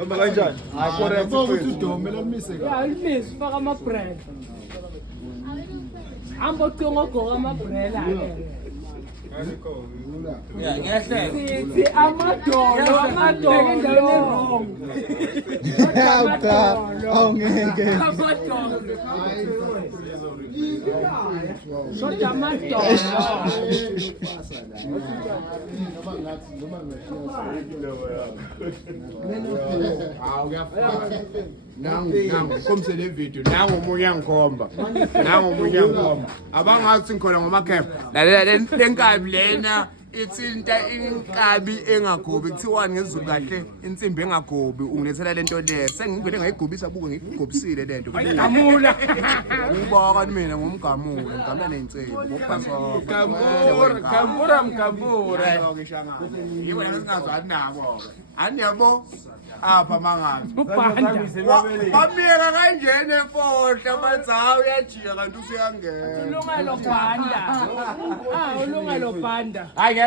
Noma kanjani? Correct mfethu. Udomela limise ka. Ya limise faka ama-brand. Amba tongogoka ama-brand ake. Yeah, Sithi amadolo endaweni wrong. Awungeke. Shoda amadolo. Nangu komse le video nangu omunye angikhomba abangathi ngikhona ngomakhepha lalela lenkabi lena ithinta inkabi engagobi kuthiwa ngezulu kahle insimbi engagobi ungilethela lento le sengivele ngayigobisa buke ngigobisile lento ngamula ngibona mina ngumgamula ngigamla neinsimbi ngophaso Mkambura. yibo ngingazwani nabo aniyabo apha mangazi Ubhanda. Wamiyeka kanjena efohla bathi hawu uyajiya kanti usuyangena Ulungelo bhanda. Ulungelo bhanda. Hayi.